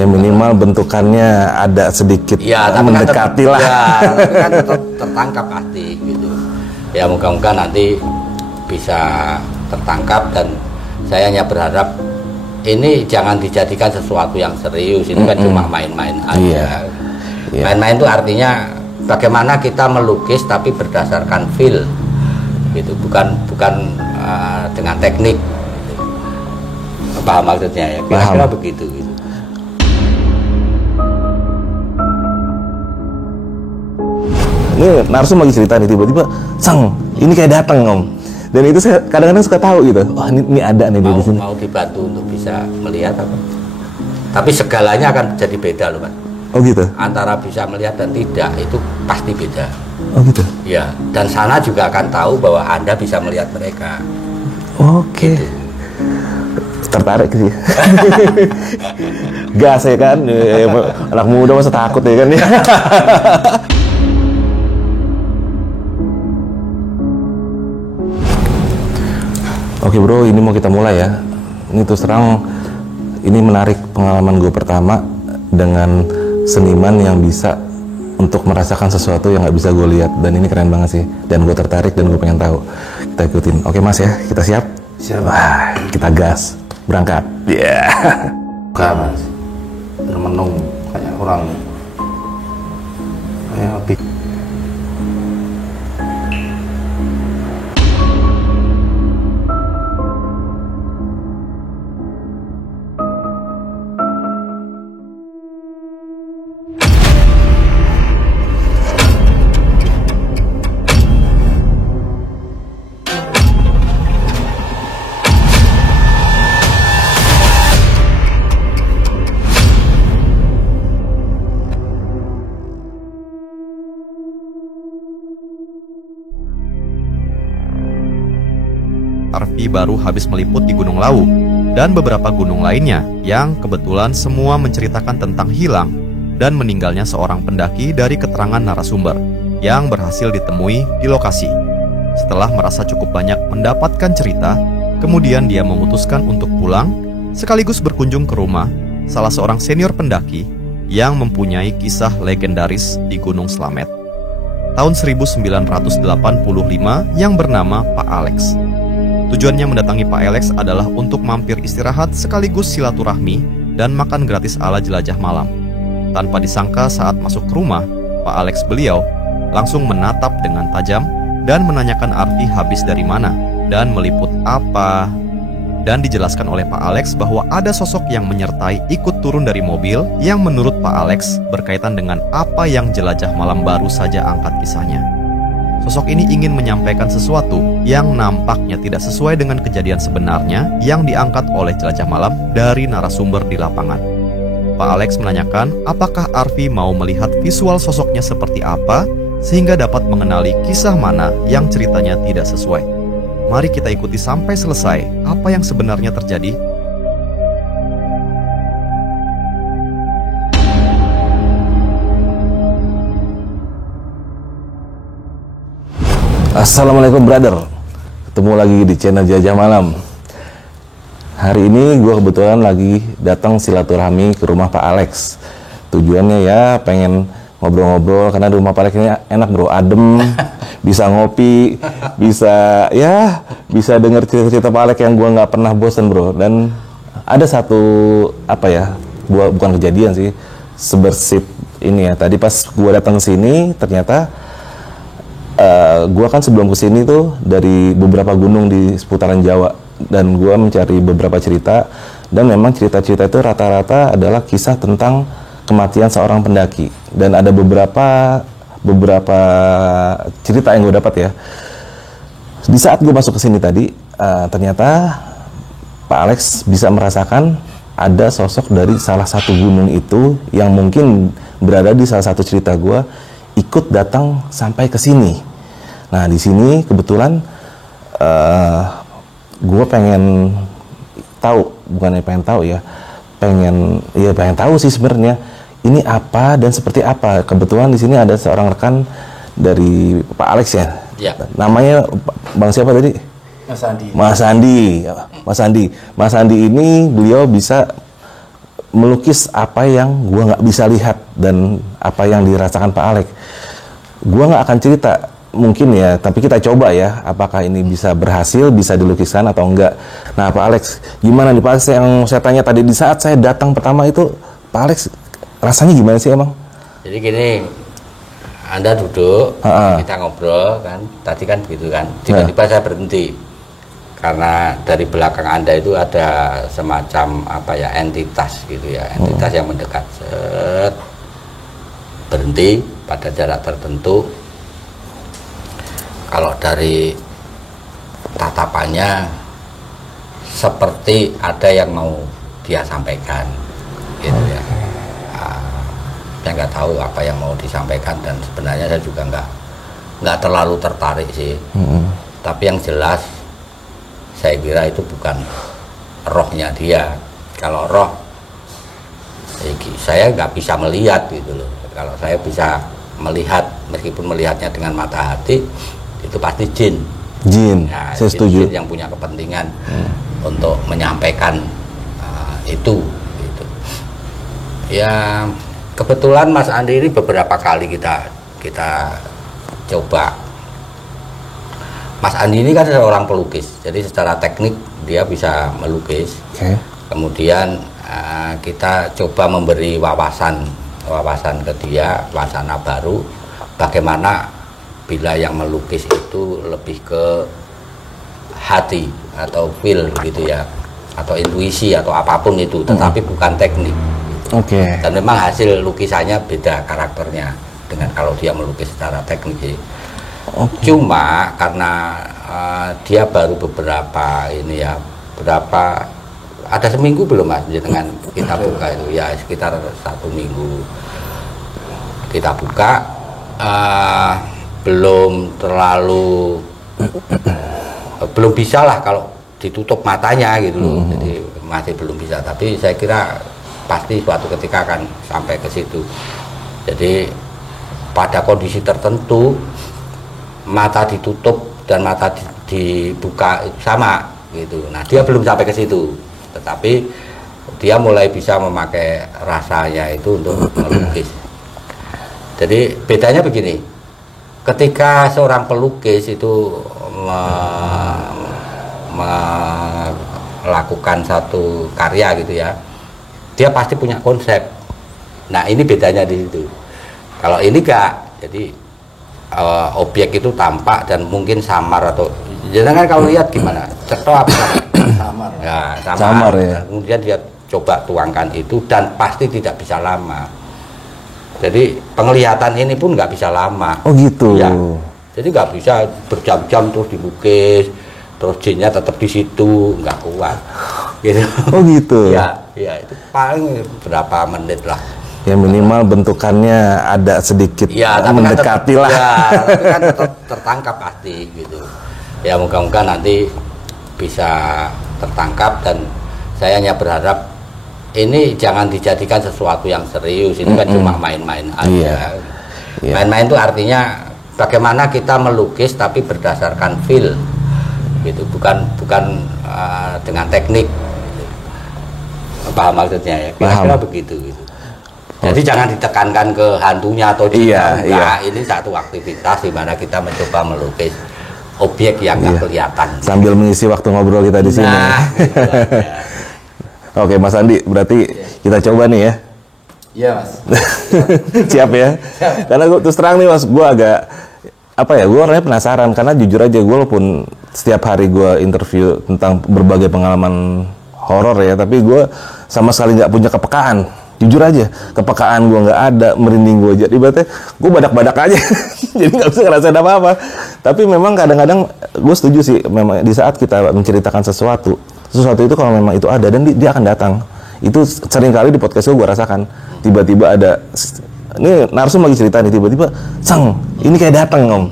Ya minimal bentukannya ada sedikit ya, mendekati lah. Ya, tapi kan tetap tertangkap pasti gitu. Ya moga-moga nanti bisa tertangkap, dan saya hanya berharap ini jangan dijadikan sesuatu yang serius. Ini kan cuma main-main aja. Main-main itu artinya bagaimana kita melukis tapi berdasarkan feel gitu, bukan dengan teknik gitu. Paham maksudnya ya, kira-kira begitu gitu. Ini narsum lagi cerita nih, tiba-tiba sang ini kayak datang Om, dan itu saya kadang-kadang suka tahu gitu, oh ini ada nih di sini. Mau dibantu untuk bisa melihat apa, tapi segalanya akan jadi beda loh Pak. Oh gitu. Antara bisa melihat dan tidak itu pasti beda. Oh gitu. Ya, dan sana juga akan tahu bahwa Anda bisa melihat mereka. Oke. Gitu. Tertarik sih. Gas ya kan, anak muda masa takut ya kan. Oke bro, ini mau kita mulai ya. Ini terus terang, ini menarik pengalaman gue pertama dengan seniman yang bisa untuk merasakan sesuatu yang nggak bisa gue lihat, dan ini keren banget sih. Dan gue tertarik dan gue pengen tahu. Kita ikutin. Oke mas ya, kita siap? Siap. Wah, kita gas, berangkat. Ya. Bukan mas, menung kayak orang kayak lebih. Arfi baru habis meliput di Gunung Lawu dan beberapa gunung lainnya yang kebetulan semua menceritakan tentang hilang dan meninggalnya seorang pendaki dari keterangan narasumber yang berhasil ditemui di lokasi. Setelah merasa cukup banyak mendapatkan cerita, kemudian dia memutuskan untuk pulang sekaligus berkunjung ke rumah salah seorang senior pendaki yang mempunyai kisah legendaris di Gunung Slamet. Tahun 1985 yang bernama Pak Alex. Tujuannya mendatangi Pak Alex adalah untuk mampir istirahat sekaligus silaturahmi dan makan gratis ala jelajah malam. Tanpa disangka saat masuk ke rumah, Pak Alex beliau langsung menatap dengan tajam dan menanyakan Arfi habis dari mana dan meliput apa. Dan dijelaskan oleh Pak Alex bahwa ada sosok yang menyertai ikut turun dari mobil yang menurut Pak Alex berkaitan dengan apa yang jelajah malam baru saja angkat kisahnya. Sosok ini ingin menyampaikan sesuatu yang nampaknya tidak sesuai dengan kejadian sebenarnya yang diangkat oleh jelajah malam dari narasumber di lapangan. Pak Alex menanyakan apakah Arfi mau melihat visual sosoknya seperti apa sehingga dapat mengenali kisah mana yang ceritanya tidak sesuai. Mari kita ikuti sampai selesai apa yang sebenarnya terjadi. Assalamualaikum brother, ketemu lagi di channel Jelajah Malam. Hari ini gue kebetulan lagi datang silaturahmi ke rumah Pak Alex. Tujuannya ya pengen ngobrol-ngobrol, karena di rumah Pak Alex ini enak bro, adem, bisa ngopi, bisa denger cerita-cerita Pak Alex yang gue nggak pernah bosen bro. Dan ada satu bukan kejadian sih, sebersih ini ya. Tadi pas gue datang ke sini ternyata gue kan sebelum kesini tuh dari beberapa gunung di seputaran Jawa, dan gue mencari beberapa cerita, dan memang cerita-cerita itu rata-rata adalah kisah tentang kematian seorang pendaki, dan ada beberapa cerita yang gue dapat ya. Di saat gue masuk ke sini tadi, ternyata Pak Alex bisa merasakan ada sosok dari salah satu gunung itu yang mungkin berada di salah satu cerita gue, ikut datang sampai ke sini. Nah di sini kebetulan gue pengen tahu, bukannya pengen tahu ya, pengen tahu sih sebenarnya ini apa dan seperti apa. Kebetulan di sini ada seorang rekan dari Pak Alex ya. Ya. Namanya Bang siapa tadi? Mas Andi. Mas Andi. Mas Andi ini beliau bisa melukis apa yang gue nggak bisa lihat dan apa yang dirasakan Pak Alex. Gue nggak akan cerita mungkin ya, tapi kita coba ya, apakah ini bisa berhasil, bisa dilukiskan atau enggak. Nah Pak Alex, gimana nih Pak Alex, yang saya tanya tadi di saat saya datang pertama itu, Pak Alex rasanya gimana sih emang? Jadi gini, Anda duduk, kita ngobrol kan, tadi kan begitu kan, tiba-tiba saya berhenti. Karena dari belakang Anda itu ada semacam apa ya, entitas gitu ya, entitas yang mendekat, berhenti pada jarak tertentu. Kalau dari tatapannya seperti ada yang mau dia sampaikan gitu ya. Saya nggak tahu apa yang mau disampaikan, dan sebenarnya saya juga nggak terlalu tertarik sih. Tapi yang jelas saya kira itu bukan rohnya dia. Kalau roh, saya nggak bisa melihat gitu loh. Kalau saya bisa melihat, meskipun melihatnya dengan mata hati, itu pasti jin. Jin, Nah, saya setuju. Jin yang punya kepentingan untuk menyampaikan itu. Gitu. Ya kebetulan Mas Andi ini beberapa kali kita coba. Mas Andi ini kan seorang pelukis, jadi secara teknik dia bisa melukis. Kemudian kita coba memberi wawasan ke dia, wacana baru, bagaimana bila yang melukis itu lebih ke hati atau feel gitu ya, atau intuisi atau apapun itu, tetapi bukan teknik. Dan memang hasil lukisannya beda karakternya dengan kalau dia melukis secara teknik. Cuma karena dia baru beberapa ini ya, ada seminggu belum Mas dengan kita buka itu ya, sekitar 1 minggu kita buka, belum terlalu belum bisa lah kalau ditutup matanya gitu loh. Jadi masih belum bisa, tapi saya kira pasti suatu ketika akan sampai ke situ. Jadi pada kondisi tertentu mata ditutup dan mata dibuka sama gitu. Nah dia belum sampai ke situ, tetapi dia mulai bisa memakai rasanya itu untuk melukis. Jadi bedanya begini, ketika seorang pelukis itu melakukan satu karya gitu ya, dia pasti punya konsep. Nah ini bedanya di situ. Kalau ini enggak, jadi objek itu tampak dan mungkin samar, atau jangan kalau lihat gimana cetok apa samar ya, samar ya. Kemudian dia coba tuangkan itu dan pasti tidak bisa lama. Jadi penglihatan ini pun nggak bisa lama. Oh gitu ya. Jadi nggak bisa berjam-jam terus dilukis, terus jinnya tetap di situ, nggak kuat gitu. Oh gitu ya itu paling berapa menit lah. Ya minimal bentukannya ada sedikit ya, mendekati lah. Ya, tapi kan tetap tertangkap pasti gitu. Ya moga-moga nanti bisa tertangkap, dan saya hanya berharap ini jangan dijadikan sesuatu yang serius. Ini kan cuma main-main aja. Main-main itu artinya bagaimana kita melukis tapi berdasarkan feel gitu, bukan dengan teknik gitu. Paham maksudnya ya? Kira-kira begitu gitu. Jadi jangan ditekankan ke hantunya atau ini satu aktivitas di mana kita mencoba melukis objek yang nggak kelihatan. Sambil mengisi waktu ngobrol kita di sini. Gitu Oke Mas Andi, berarti kita coba nih ya. Iya Mas. Siap ya? Karena gue terus terang nih Mas, gue agak gue orangnya penasaran, karena jujur aja gue walaupun setiap hari gue interview tentang berbagai pengalaman horor ya, tapi gue sama sekali nggak punya kepekaan. Jujur aja, kepekaan gue nggak ada, merinding gue jadi berarti gue badak-badak aja, jadi nggak bisa ngerasain apa-apa. Tapi memang kadang-kadang gue setuju sih, memang di saat kita menceritakan sesuatu itu kalau memang itu ada dan dia akan datang. Itu sering kali di podcast gue rasakan, tiba-tiba ada, ini narsum lagi cerita nih, tiba-tiba sang, ini kayak datang Om.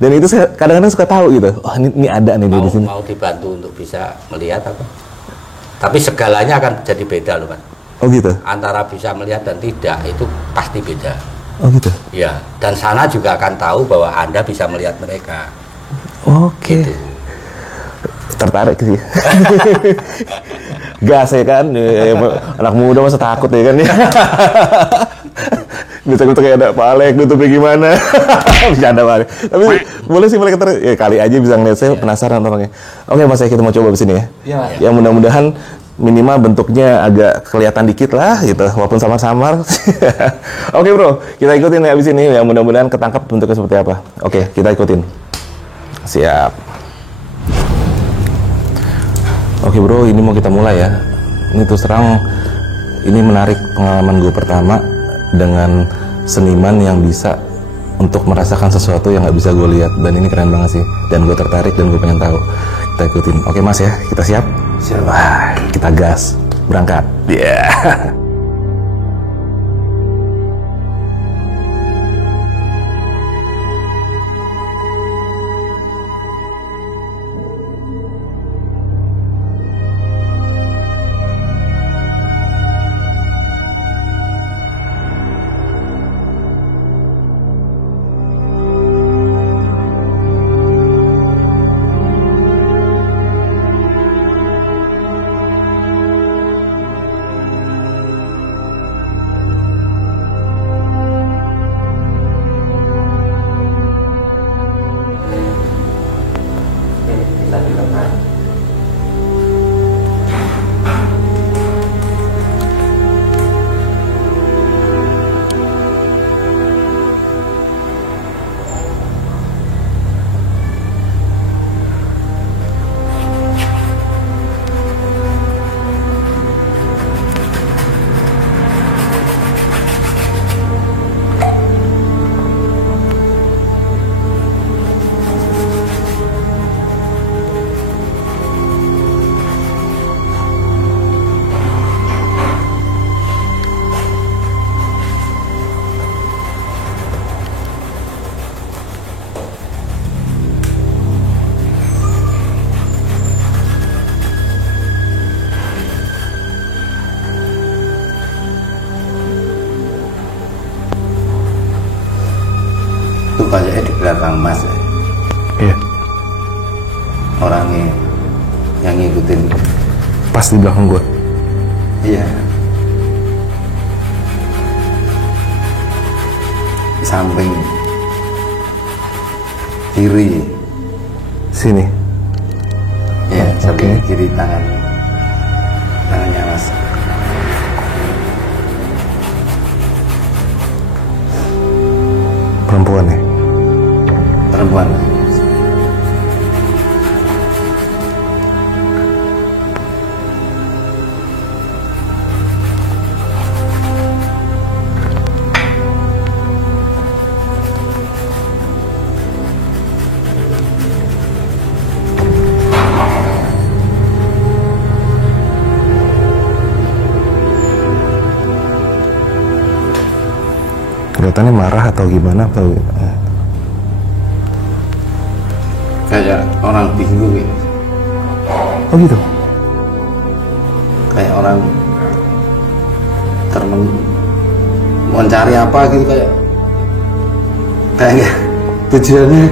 Dan itu saya kadang-kadang suka tahu gitu, oh ini ada nih di sini. Mau dibantu untuk bisa melihat apa? Tapi segalanya akan jadi beda loh Mas. Oh gitu? Antara bisa melihat dan tidak itu pasti beda. Oh gitu? Ya, dan sana juga akan tahu bahwa Anda bisa melihat mereka. Oke. Gitu. tertarik sih. Gas ya kan, anak muda masa takut ya kan ya. Bisa kayak ada Pak Alek nutupnya gimana. Bercanda Pak Alek. Tapi boleh sih mereka ya, kali aja bisa ngeliat, saya penasaran orangnya. Oke Mas, kita mau coba di sini ya. Iya Mas. Ya mudah-mudahan minimal bentuknya agak kelihatan dikit lah gitu, walaupun samar-samar. Oke bro, kita ikutin ya abis ini ya, mudah-mudahan ketangkap bentuknya seperti apa. Oke, kita ikutin. Siap. Oke bro, ini mau kita mulai ya. Ini terus terang, ini menarik pengalaman gue pertama dengan seniman yang bisa untuk merasakan sesuatu yang nggak bisa gue lihat, dan ini keren banget sih. Dan gue tertarik dan gue pengen tahu. Kita ikutin. Oke Mas ya, kita siap? Siap. Wah, kita gas, berangkat. Yeah. Itu banyaknya di belakang Mas ya. Iya. Orangnya yang ngikutin. Pas di belakang gue. Iya. Di samping kiri. Sini. Ya, samping Oke. kiri tangannya Mas. Perempuan ya. Perempuan. Kelihatannya marah atau gimana atau Kayak orang bingung ya. oh gitu. Kayak orang mau cari apa gitu, kayak nggak tujuannya,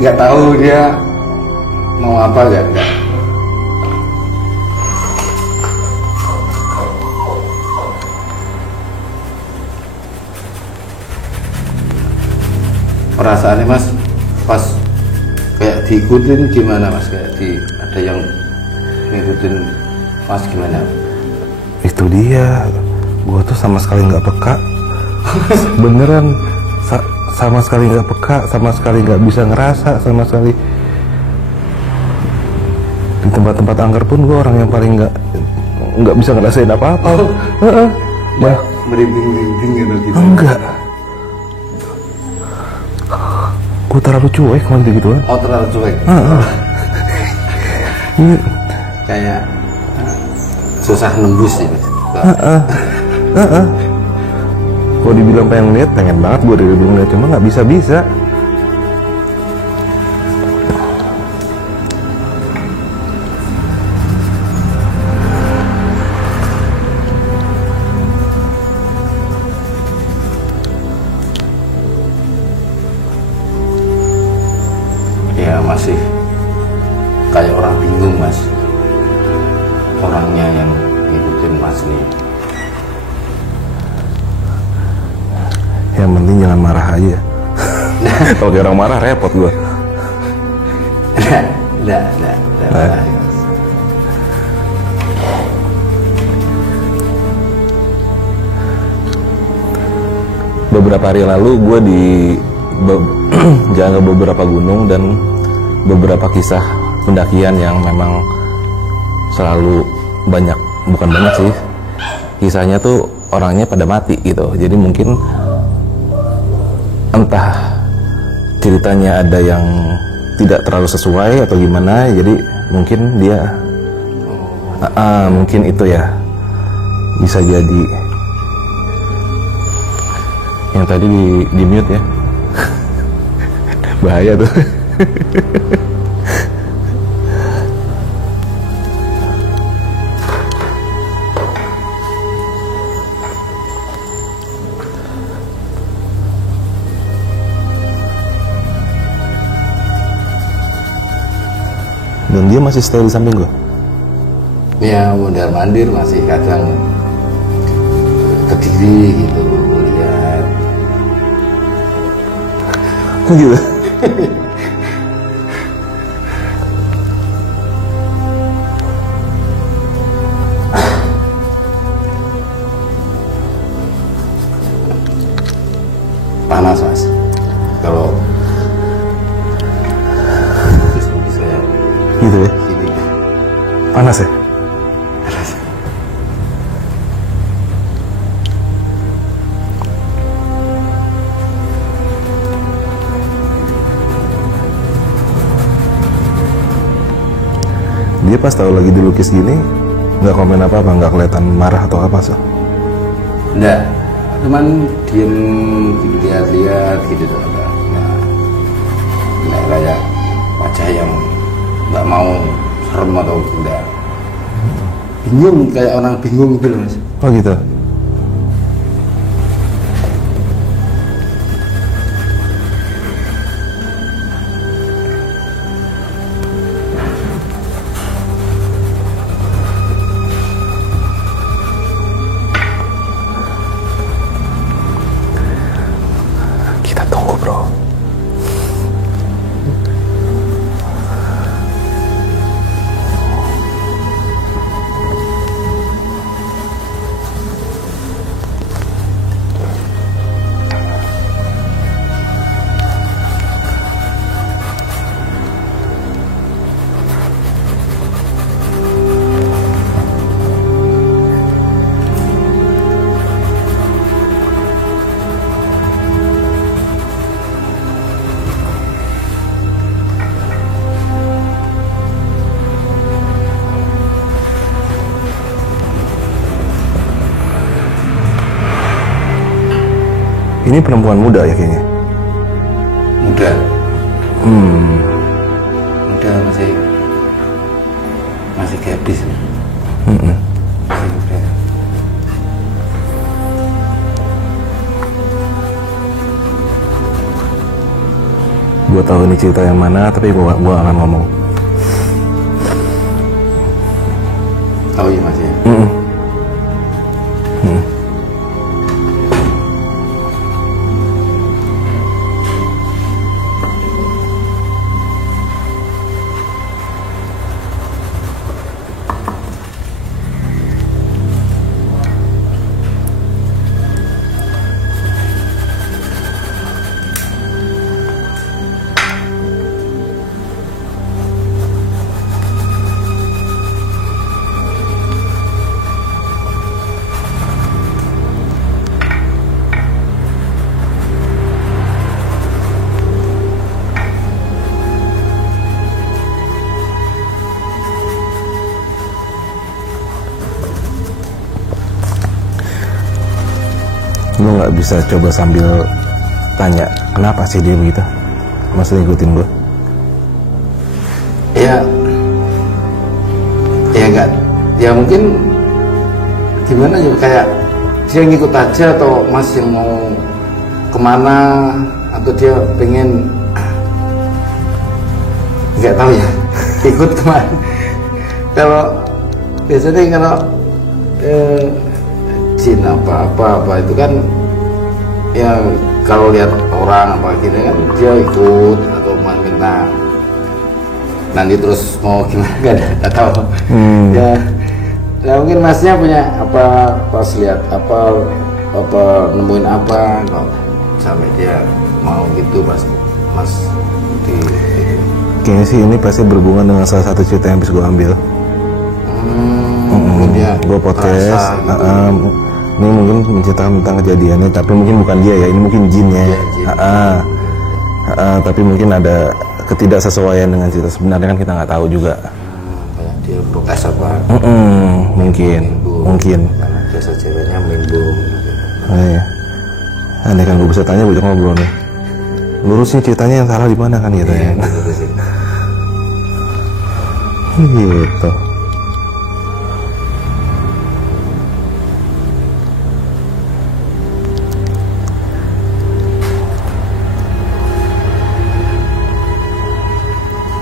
nggak tahu dia mau apa, nggak. Perasaannya Mas pas kayak diikutin gimana Mas, kayak ada yang ngikutin Mas gimana? Itu dia, gua tuh sama sekali nggak peka. Beneran sama sekali nggak peka, sama sekali nggak bisa ngerasa, sama sekali. Di tempat-tempat angker pun gua orang yang paling nggak bisa ngerasain apa-apa. Ya, merinding gitu. Enggak. Gue terlalu cuek kalau gitu kan. Oh, terlalu cuek. Ini Kayak susah nembus sih Mas. kalau dibilang pengen lihat, pengen banget gue dari dulu ngeliat, cuma nggak bisa. Ya masih Yang penting jangan marah aja. Kalau kayak orang marah repot gue. Enggak marah. Beberapa hari lalu gue jalan ke beberapa gunung dan beberapa kisah pendakian yang memang selalu banyak, bukan banyak sih, kisahnya tuh orangnya pada mati gitu. Jadi mungkin entah ceritanya ada yang tidak terlalu sesuai atau gimana, jadi mungkin dia mungkin itu ya, bisa jadi. Yang tadi di mute ya. Bahaya tuh. Dan dia masih stay di samping gue. Ya mondar mandir masih kadang berdiri gitu lihat. Gitu. Panas mas. Kalau saya Gitu ya. sini Panas ya. Dia pas tahu lagi dilukis gini nggak komen apa-apa, nggak kelihatan marah atau apa sih? enggak, cuman diem lihat-lihat gitu tuh. Nah, kayak wajah yang nggak mau serem atau enggak, bingung, kayak orang bingung gitu loh mas. Oh gitu. Kita tunggu bro. Ini perempuan muda ya kayaknya. Muda masih gadis. Masih muda. Gue tahu ini cerita yang mana, tapi gue akan ngomong. Tahu ya mas ya. Lu nggak bisa coba sambil tanya kenapa sih dia begitu, masih ngikutin gue? Ya enggak, ya mungkin gimana juga, kayak dia ngikut aja atau mas yang mau kemana, atau dia pengen nggak tahu ya ikut kemana. Kalau biasanya kalau jin apa itu kan ya kalau lihat orang apa gini kan dia ikut atau minta, nanti terus mau gimana nggak tahu. Ya mungkin masnya punya apa pas lihat apa nemuin apa kok sampai dia mau gitu pas mas di gitu. Kayaknya sih ini pasti berhubungan dengan salah satu cerita yang habis gue ambil. Gue podcast, gitu. Ini mungkin menceritakan tentang kejadiannya, tapi mungkin bukan dia ya, ini mungkin jinnya. Ya, jin. Tapi mungkin ada ketidaksesuaian dengan cerita sebenarnya kan kita nggak tahu juga. Kayak dia protes apa? Mungkin. Karena jasa ceweknya mimbung. Iya. Aneh kan gue bisa tanya bocah ngobrol nih. Lurusin ceritanya yang salah di mana kan gitu ya. Gitu.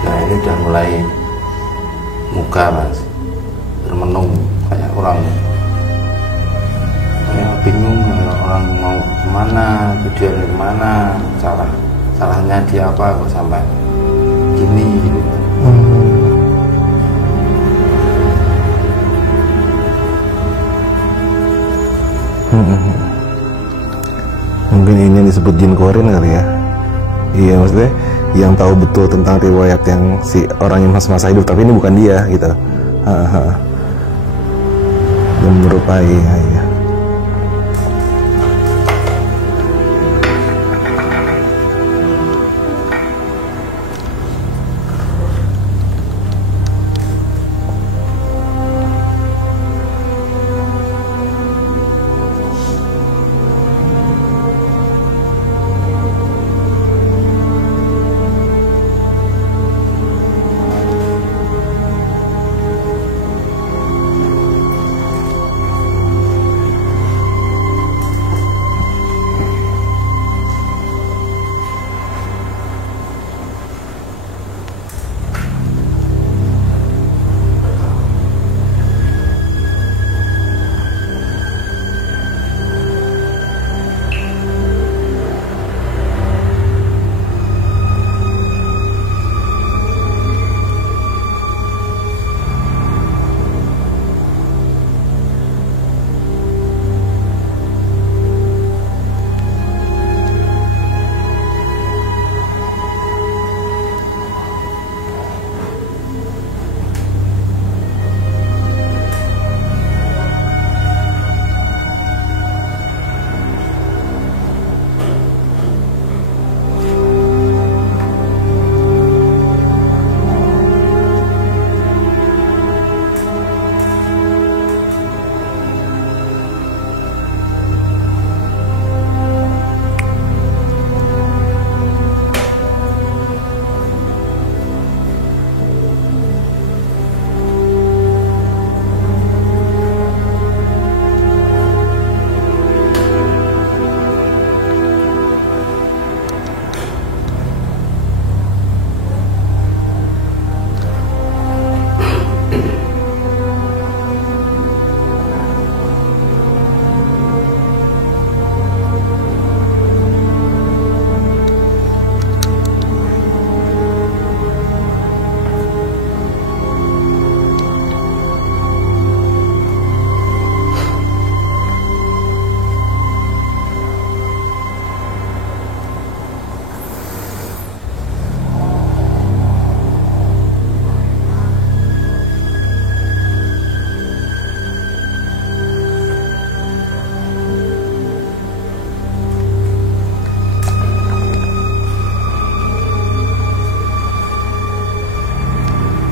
Nah ini udah mulai muka mas, termenung kayak orang kayak bingung, kayak orang mau kemana, tujuannya kemana, salahnya dia apa kok sampai gini gitu. Mungkin ini yang disebut jin korin kali ya. Iya, maksudnya yang tahu betul tentang riwayat yang si orang yang masa hidup, tapi ini bukan dia gitu. Yang menyerupai ya.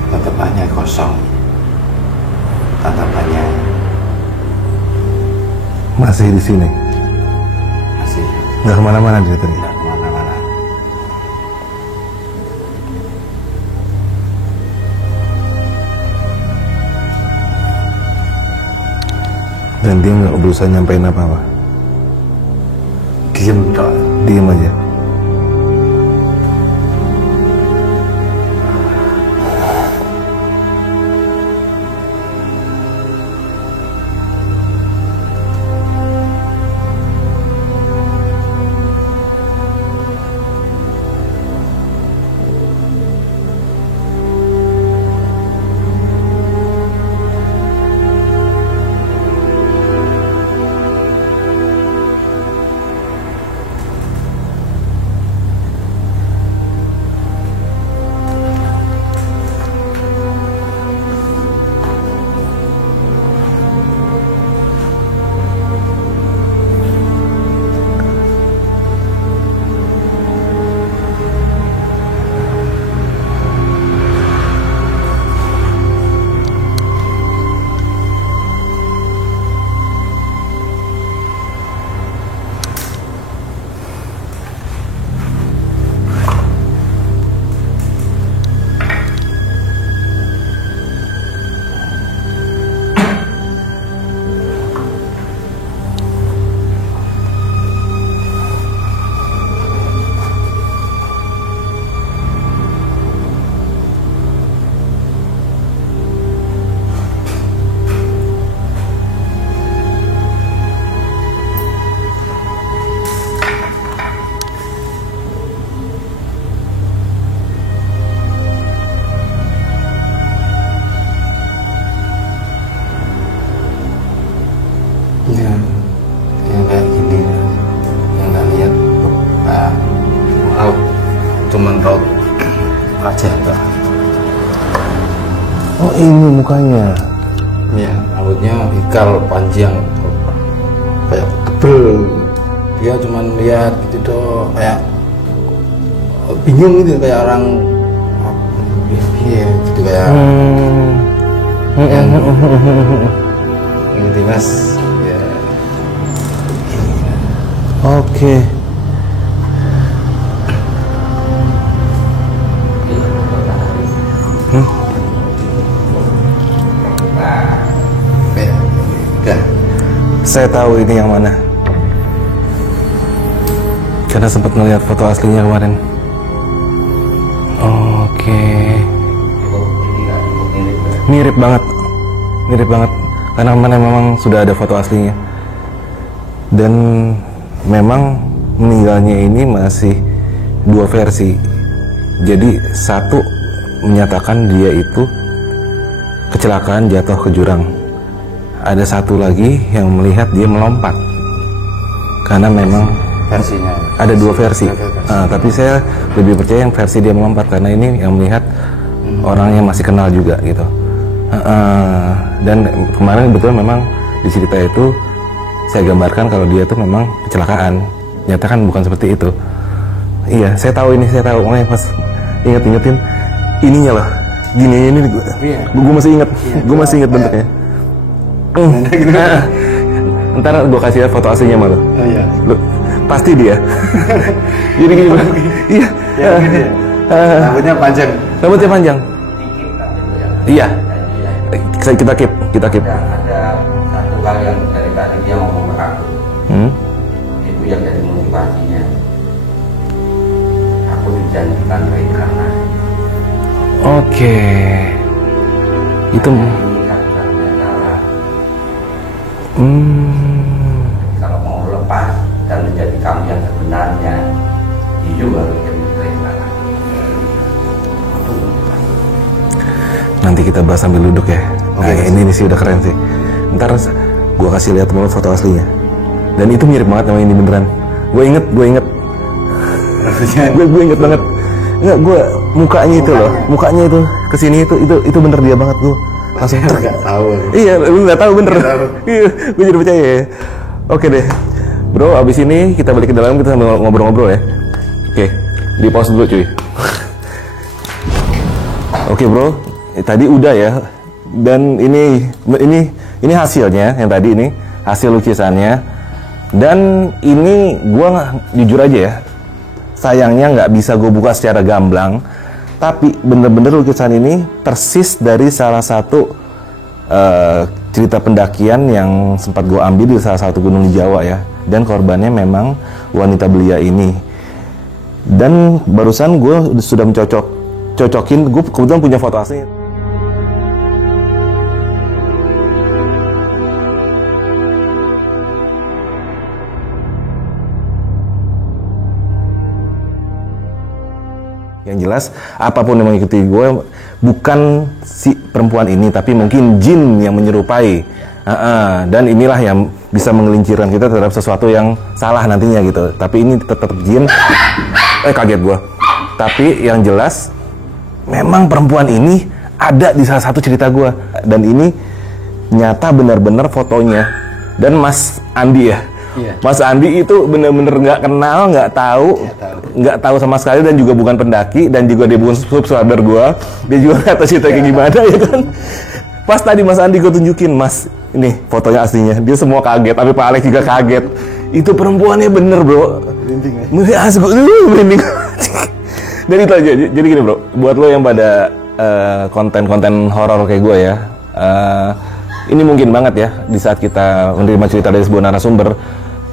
Tatapannya kosong, tatapannya Masih di sini, masih nggak kemana-mana dia tadi. tidak kemana-mana. Dan dia nggak berusaha nyampein apa-apa, Diem dong. diem aja. Ini mukanya. Ya, rambutnya ikal panjang kayak tebel. Dia cuman lihat gitu doh, kayak bingung gitu, kayak orang iya gitu kayak gitu mas ya. Oke. Udah. Saya tahu ini yang mana. Karena sempat ngeliat foto aslinya kemarin. Oke. Mirip banget. Mirip banget. Karena kemarin memang sudah ada foto aslinya. Dan memang meninggalnya ini masih dua versi. Jadi satu menyatakan dia itu kecelakaan jatuh ke jurang. Ada satu lagi yang melihat dia melompat. Karena memang Versinya ada dua versi. Tapi saya lebih percaya yang versi dia melompat karena ini yang melihat orangnya masih kenal juga gitu. Dan kemarin betul memang di cerita itu saya gambarkan kalau dia tuh memang kecelakaan. Nyata kan bukan seperti itu. Iya, saya tahu ini, saya tahu. Makanya pas ingetin ininya loh. Gini ini gue masih inget. Gue masih inget bentuknya. Ntar gue kasih lihat foto aslinya malu. oh iya Lu, pasti dia. Jadi gini bro. Iya. ya, gitu ya. Rambutnya panjang. Rambutnya panjang. Iya. Kita keep. Ada satu hal yang dari tadi dia ngomong ke aku, itu yang jadi motivasinya. Aku dijanjikan reinkarnasi. Oke. Itu. Ini satu-satunya cara. Kalau mau lepas dan menjadi kamu yang sebenarnya, itu harus jadi reinkarnasi. Nanti kita bahas sambil duduk ya. Nah, ini sih udah keren sih. Ntar gua kasih lihat mulut foto aslinya. Dan itu mirip banget sama ini beneran. Gue inget. Gue inget banget. Enggak, gue mukanya itu loh. Mukanya itu kesini itu bener dia banget tuh. Langsung nggak tahu. Iya, lu nggak tahu bener. Iya, gue jadi percaya ya. Oke deh. Bro, abis ini kita balik ke dalam, kita sambil ngobrol-ngobrol ya. Oke, di pause dulu cuy. Oke bro, tadi udah ya. Dan ini hasilnya yang tadi ini hasil lukisannya. Dan ini gua jujur aja ya, sayangnya nggak bisa gue buka secara gamblang. Tapi bener-bener lukisan ini persis dari salah satu cerita pendakian yang sempat gue ambil di salah satu gunung di Jawa ya. Dan korbannya memang wanita belia ini. Dan barusan gue sudah cocokin, gue kebetulan punya foto aslinya. Yang jelas, apapun yang mengikuti gue bukan si perempuan ini, tapi mungkin jin yang menyerupai. Dan inilah yang bisa menggelincirkan kita terhadap sesuatu yang salah nantinya gitu. Tapi ini tetap jin. Kaget gue. Tapi yang jelas, memang perempuan ini ada di salah satu cerita gue. Dan ini nyata benar-benar fotonya. Dan Mas Andi ya. Iya. Mas Andi itu bener-bener nggak kenal, nggak tahu sama sekali, dan juga bukan pendaki, dan juga dia bukan subscriber gua. Dia juga nggak tahu cerita kayak gimana ya kan. Pas tadi Mas Andi gue tunjukin, Mas, ini fotonya aslinya. Dia semua kaget, tapi Pak Alex juga kaget. Itu perempuannya bener bro. Merinding ya. Merinding. Dan itu aja. Jadi gini bro, buat lo yang pada konten-konten horor kayak gue ya. Ini mungkin banget ya, di saat kita menerima cerita dari sebuah narasumber,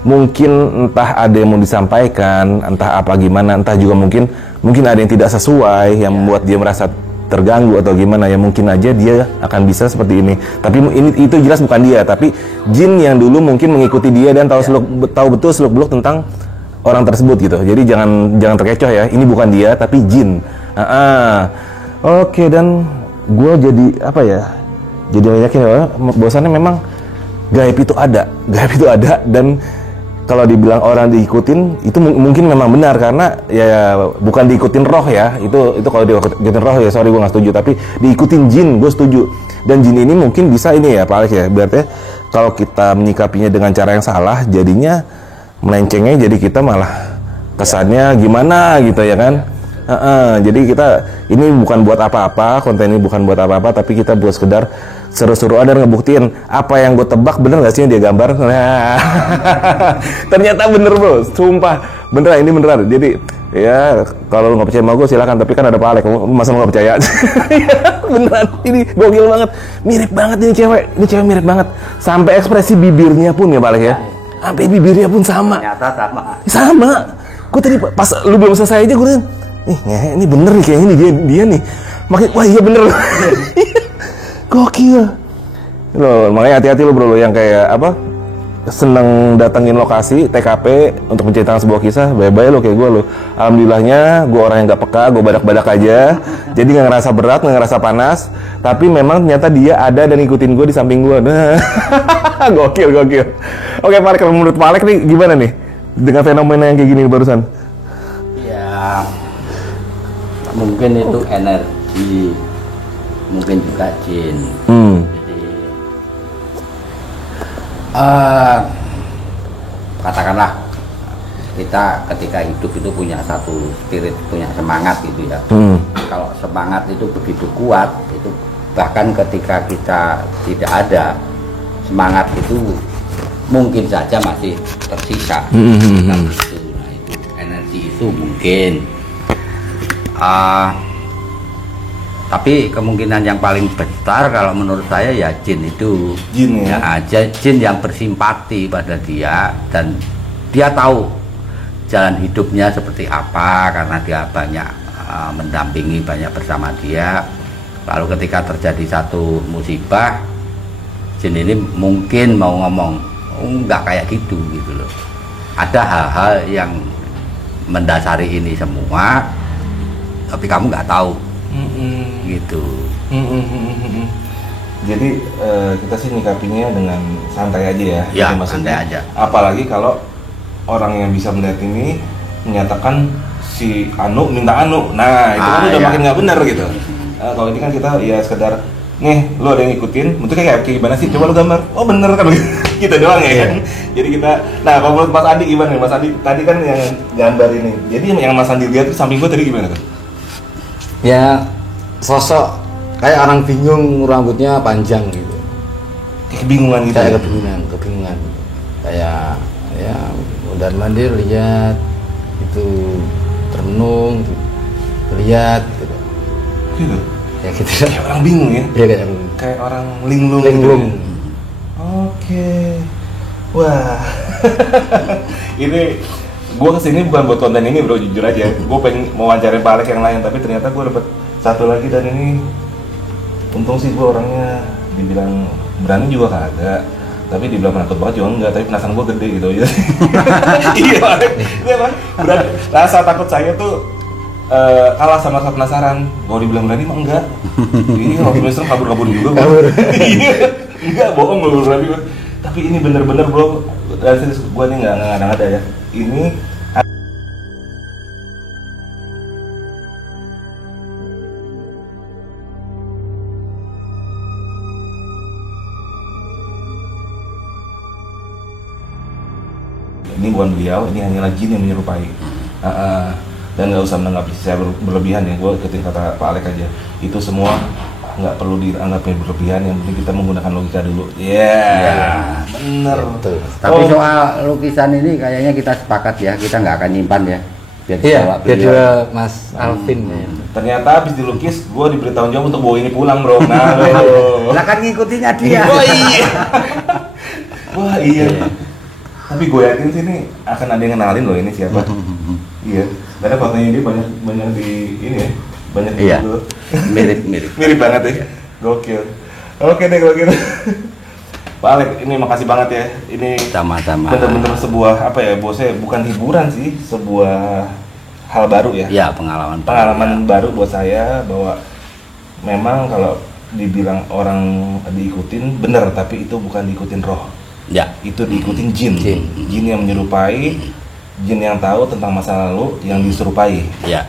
mungkin entah ada yang mau disampaikan, entah apa gimana, entah juga mungkin ada yang tidak sesuai, yang membuat dia merasa terganggu atau gimana, ya mungkin aja dia akan bisa seperti ini. Tapi itu jelas bukan dia, tapi jin yang dulu mungkin mengikuti dia dan tahu betul seluk-beluk tentang orang tersebut gitu. Jadi jangan terkecoh ya, ini bukan dia tapi jin. Oke, dan gue jadi apa ya? Jadi yakin bahwasannya memang gaib itu ada dan kalau dibilang orang diikutin itu mungkin memang benar karena ya bukan diikutin roh ya, itu kalau diikutin roh ya sorry gue nggak setuju, tapi diikutin jin gue setuju. Dan jin ini mungkin bisa ini ya Pak Alex ya, berarti kalau kita menyikapinya dengan cara yang salah jadinya melencengnya, jadi kita malah kesannya gimana gitu ya kan. Jadi kita ini bukan buat apa-apa, konten ini bukan buat apa-apa, tapi kita buat sekedar seru-seruan dan ngebuktiin apa yang gue tebak bener gak sih yang dia gambar. Nah, ternyata bener bro, sumpah beneran, ini beneran. Jadi ya kalau lu nggak percaya sama gue silakan, tapi kan ada Pak Alex, masa lu nggak percaya? Beneran, ini gokil banget, mirip banget ini cewek mirip banget, sampai ekspresi bibirnya pun ya Pak Alex ya, sampai bibirnya pun sama. Ternyata Sama. Gue tadi pas lu belum selesai aja gue ini bener nih kayaknya nih dia nih, makanya wah iya bener. Gokil loh, makanya hati-hati lo bro, lo yang kayak apa seneng datengin lokasi TKP untuk menceritakan sebuah kisah, bye-bye lo kayak gue lo. Alhamdulillahnya gue orang yang gak peka, gue badak-badak aja, jadi gak ngerasa berat, gak ngerasa panas, tapi memang ternyata dia ada dan ngikutin gue di samping gue. Nah, gokil. Oke Pak Alex, kalau menurut Pak Alex nih gimana nih dengan fenomena yang kayak gini barusan? Ya mungkin itu energi, mungkin juga jin. Jadi katakanlah kita ketika hidup itu punya satu spirit, punya semangat gitu ya. Kalau semangat itu begitu kuat, itu bahkan ketika kita tidak ada semangat itu mungkin saja masih tersisa. Nah, itu energi itu mungkin. Tapi kemungkinan yang paling besar kalau menurut saya ya jin itu. Jin ya? Aja jin yang bersimpati pada dia dan dia tahu jalan hidupnya seperti apa karena dia banyak mendampingi, banyak bersama dia. Lalu ketika terjadi satu musibah, jin ini mungkin mau ngomong nggak kayak gitu loh. Ada hal-hal yang mendasari ini semua, tapi kamu nggak tahu. Gitu. Jadi kita sih nyikapinya dengan santai aja ya. Ya, Jadi maksudnya, santai aja. apalagi kalau orang yang bisa melihat ini menyatakan si Anu minta Anu. Nah, itu kan udah ya. makin nggak benar gitu. Kalau ini kan kita ya sekedar nih, lo ada yang ngikutin, bentuknya kayak gimana sih? Coba lo gambar. Oh bener kan gitu doang ya kan. Jadi kita, nah kalau menurut Mas Andi gimana nih? Mas Andi tadi kan yang gambar ini. Jadi yang Mas Andi lihat itu samping gua tadi gimana tuh? Ya sosok kayak orang bingung, rambutnya panjang gitu, Kayak kebingungan gitu. kayak Ya? kebingungan kayak ya mondar mandir lihat itu, termenung lihat gitu. Gitu. Ya gitu Kayak orang bingung ya. ya kayak Kayak orang linglung. linglung. Gitu ya? Oke. Wah. Ini gue kesini bukan buat konten ini bro, jujur aja. Gue pengen mau wawancarin Pak Alex yang lain, tapi ternyata gue dapet satu lagi dan ini untung sih gue orangnya dibilang berani juga kagak, tapi dibilang penakut banget juga enggak, tapi penasaran gue gede gitu aja. Iya Pak Alex. Iya Pak. Berani. Rasa takut saya tuh kalah sama rasa penasaran. Kalau dibilang berani mah enggak. Iya, waktu Mister kabur-kabur juga bro. Iya. Enggak bohong bro, berani. Tapi ini bener-bener bro, dari gue nih nggak ada ya. Ini bukan beliau, ini hanyalah jin yang menyerupai. Dan nggak usah menanggapi saya berlebihan ya, gue ikutin kata Pak Alex aja. Itu semua nggak perlu dianggap berlebihan, yang penting kita menggunakan logika dulu. Yeah, bener. Betul. Tapi soal lukisan ini kayaknya kita sepakat ya, kita nggak akan nyimpan ya. Biar Iya, dibawa biar beliau. juga Mas Alvin. Ternyata habis dilukis, gue diberi tanggung jawab untuk bawa ini pulang bro. Nah, Lah kan ngikutinya dia. Wah iya. Wah iya. Tapi gue yakin sih ini akan ada yang kenalin loh ini siapa. Iya. Karena fotonya dia banyak di ini ya, banyak di Iya. Google. Mirip-mirip. Mirip banget ya. Gokil. Oke deh kalau gitu. Pak Alex, ini makasih banget ya. Ini Sama-sama. bener-bener sebuah apa ya, bosnya bukan hiburan sih, sebuah hal baru ya. Ya, pengalaman Baru buat saya bahwa memang kalau dibilang orang diikutin bener, tapi itu bukan diikutin roh. Ya. itu diikutin jin. Jin yang menyerupai, jin yang tahu tentang masa lalu yang diserupai. Ya.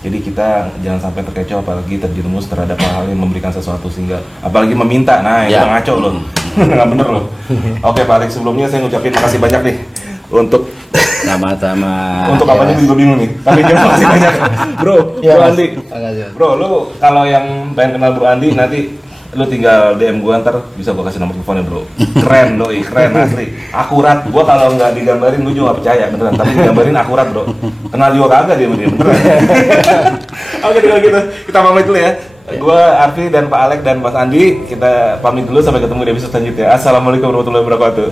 Jadi kita jangan sampai terkecoh, apalagi terjerumus terhadap hal yang memberikan sesuatu, sehingga apalagi meminta. Nah, itu Ya. ngaco loh. Nggak bener loh. Oke Pak Alex, sebelumnya saya ngucapin makasih banyak nih untuk Sama-sama. untuk apanya gue bingung nih. Tapi terima kasih banyak. Bro, Iya, Bro Mas. Andi. Makasih, Mas. Bro, lu kalau yang pengen kenal Bro Andi nanti lu tinggal DM gua, ntar bisa gua kasih nomor teleponnya, Bro. Keren doi, keren asli. Akurat. Gua kalau nggak digambarin lu juga nggak percaya beneran, tapi digambarin akurat, Bro. Kenal juga kagak dia sama dia beneran. Oke, kalau gitu kita pamit dulu ya. Gua Arfi dan Pak Alex dan Mas Andi, kita pamit dulu sampai ketemu di episode selanjutnya. Assalamualaikum warahmatullahi wabarakatuh.